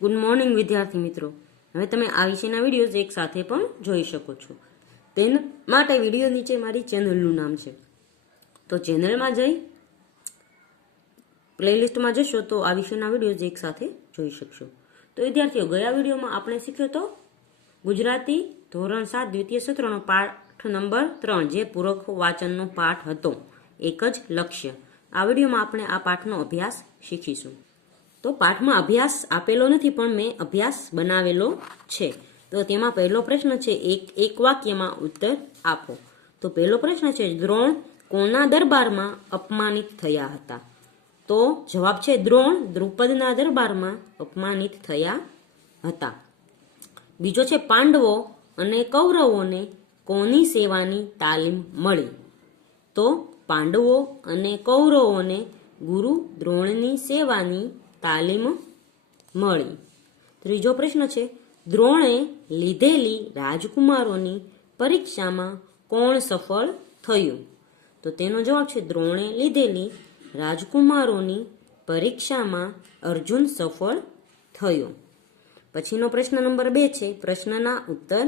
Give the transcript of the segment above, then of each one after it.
Good morning વિદ્યાર્થી મિત્રો. હવે તમે આ વિષયના વિડીયોઝ એક સાથે પણ જોઈ શકો છો. તેના માટે વિડીયો નીચે મારી ચેનલનું નામ છે, તો ચેનલમાં જઈ પ્લેલિસ્ટમાં જશો તો આ વિષયના વિડીયોઝ એક સાથે જોઈ શકશો. તો વિદ્યાર્થીઓ, ગયા વિડીયોમાં આપણે શીખ્યો તો ગુજરાતી ધોરણ 7 દ્વિતીય સત્રનો પાઠ નંબર 3, જે પૂરક વાચનનો પાઠ હતો, એક જ લક્ષ્ય. આ વિડીયોમાં આપણે આ પાઠનો અભ્યાસ શીખીશું. તો પાઠમાં અભ્યાસ આપેલો નથી, પણ મેં અભ્યાસ બનાવેલો છે. તો તેમાં પહેલો પ્રશ્ન છે, એક વાક્યમાં ઉત્તર આપો. તો પહેલો પ્રશ્ન છે, દ્રોણ કોના દરબારમાં અપમાનિત થયા હતા? તો જવાબ છે દ્રોણ દ્રુપદના દરબારમાં અપમાનિત થયા હતા. બીજો છે, પાંડવો અને કૌરવોને કોની સેવાની તાલીમ મળી? તો પાંડવો અને કૌરવોને ગુરુ દ્રોણની સેવાની તાલીમ મળી. ત્રીજો પ્રશ્ન છે, દ્રોણે લીધેલી રાજકુમારોની પરીક્ષામાં કોણ સફળ થયું? તો તેનો જવાબ છે દ્રોણે લીધેલી રાજકુમારોની પરીક્ષામાં અર્જુન સફળ થયો. પછીનો પ્રશ્ન નંબર 2 છે, પ્રશ્નના ઉત્તર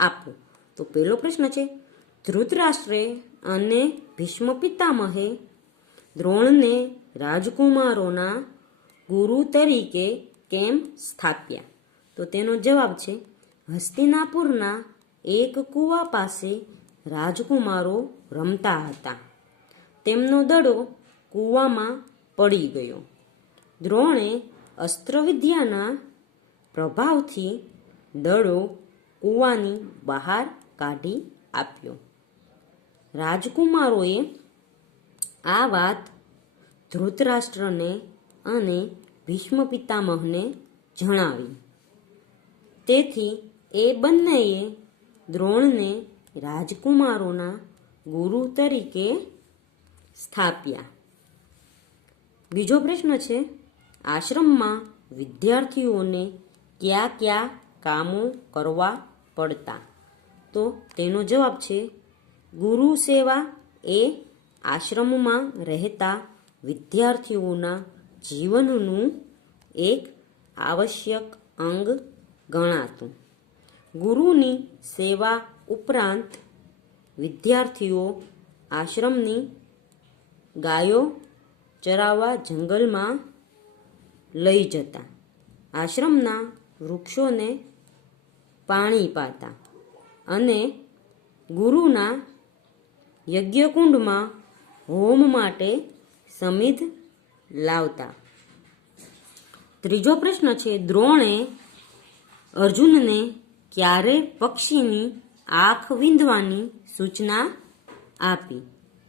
આપો. તો પહેલો પ્રશ્ન છે, ધૃતરાષ્ટ્રે અને ભીષ્મ પિતામહે દ્રોણને રાજકુમારોના ગુરુ તરીકે કેમ સ્થાપ્યા? તો તેનો જવાબ છે, હસ્તિનાપુરના એક કૂવા પાસે રાજકુમારો રમતા હતા. તેમનો દડો કૂવામાં પડી ગયો. દ્રોણે અસ્ત્રવિદ્યાના પ્રભાવથી દડો કૂવાની બહાર કાઢી આપ્યો. રાજકુમારોએ આ વાત ધૃતરાષ્ટ્રને અને ભીષ્મ પિતામહને જણાવી. તેથી એ બંનેએ દ્રોણને રાજકુમારોના ગુરુ તરીકે સ્થાપ્યા. બીજો પ્રશ્ન છે, આશ્રમમાં વિદ્યાર્થીઓને કયા કયા કામો કરવા પડતા? તો તેનો જવાબ છે, ગુરુ સેવા એ આશ્રમમાં રહેતા વિદ્યાર્થીઓના જીવનનું એક આવશ્યક અંગ ગણાતું. ગુરુની સેવા ઉપરાંત વિદ્યાર્થીઓ આશ્રમની ગાયો ચરાવવા જંગલમાં લઈ જતા, આશ્રમના વૃક્ષોને પાણી પાતા અને ગુરુના યજ્ઞકુંડમાં હોમ માટે સમિધ લાવતા. ત્રીજો પ્રશ્ન છે, દ્રોણે અર્જુનને ક્યારે પક્ષીની આંખ વીંધવાની સૂચના આપી?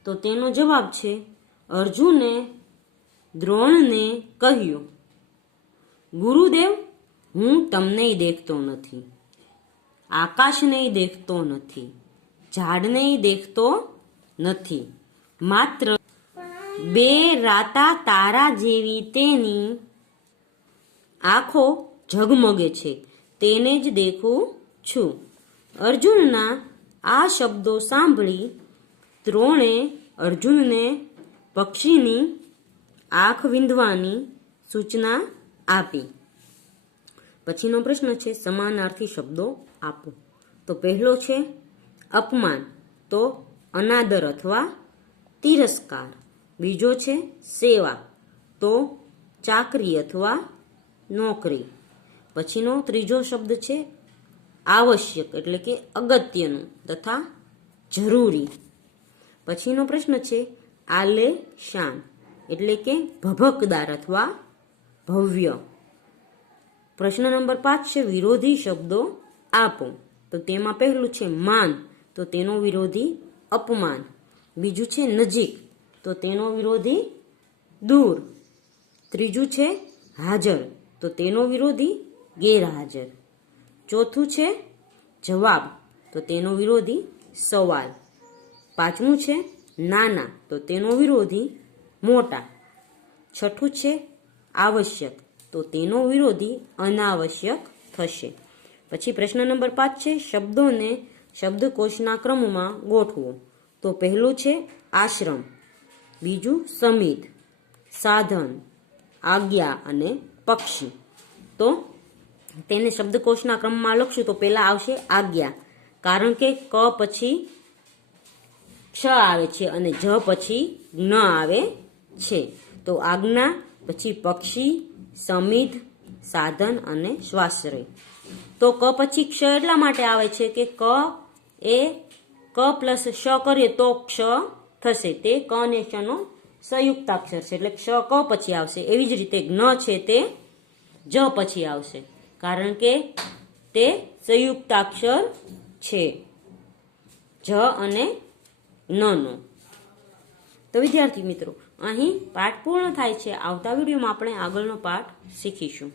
તો તેનો જવાબ છે, અર્જુને દ્રોણને કહ્યું, ગુરુદેવ, હું તમને દેખતો નથી, આકાશને દેખતો નથી, ઝાડને દેખતો નથી, માત્ર બે રાતા તારા જેવી તેની આંખો ઝગમગે છે, તેને જ દેખું છું. અર્જુનના આ શબ્દો સાંભળી દ્રોણે અર્જુનને પક્ષીની આંખ વીંધવાની સૂચના આપી. પછીનો પ્રશ્ન છે, સમાનાર્થી શબ્દો આપો. તો પહેલો છે અપમાન, તો અનાદર અથવા તિરસ્કાર. બીજો છે સેવા, તો ચાકરી અથવા નોકરી. પછીનો ત્રીજો શબ્દ છે આવશ્યક, એટલે કે અગત્યનું તથા જરૂરી. પછીનો પ્રશ્ન છે આલેશાન, એટલે કે ભભકદાર અથવા ભવ્ય. પ્રશ્ન નંબર 5 છે, વિરોધી શબ્દો આપો. તો તેમાં પહેલું છે માન, તો તેનો વિરોધી અપમાન. બીજું છે નજીક, તો તેનો વિરોધી દૂર. ત્રીજું છે હાજર, તો તેનો વિરોધી ગેરહાજર. ચોથું છે જવાબ, તો તેનો વિરોધી સવાલ. પાંચમું છે નાના, તો તેનો વિરોધી મોટા. છઠ્ઠું છે આવશ્યક, તો તેનો વિરોધી અનાવશ્યક થશે. પછી પ્રશ્ન નંબર 5 છે, શબ્દોને શબ્દકોશના ક્રમમાં ગોઠવો. તો પહેલું છે આશ્રમ, બીજું સમિધ, સાધન, આજ્ઞા અને પક્ષી. તો તેને શબ્દકોશના ક્રમમાં લખશું તો પહેલા આવશે આજ્ઞા, કારણ કે ક પછી ક્ષ આવે છે અને જ પછી જ્ઞ આવે છે. તો આજ્ઞા, પછી પક્ષી, સમિધ, સાધન અને સ્વાશ્રય. તો ક પછી ક્ષ એટલા માટે આવે છે કે ક એ ક પ્લસ શ કરીએ તો ક્ષ થશે. તે ક અને ક્ષ નો સંયુક્તાક્ષર છે એટલે ક્ષ ક પછી આવશે. એવી જ રીતે જ્ઞ છે તે જ પછી આવશે, કારણ કે તે સંયુક્તાક્ષર છે જ અને ન નો. તો વિદ્યાર્થી મિત્રો, અહીં પાઠ પૂર્ણ થાય છે. આવતા વિડીયોમાં આપણે આગળનો પાઠ શીખીશું.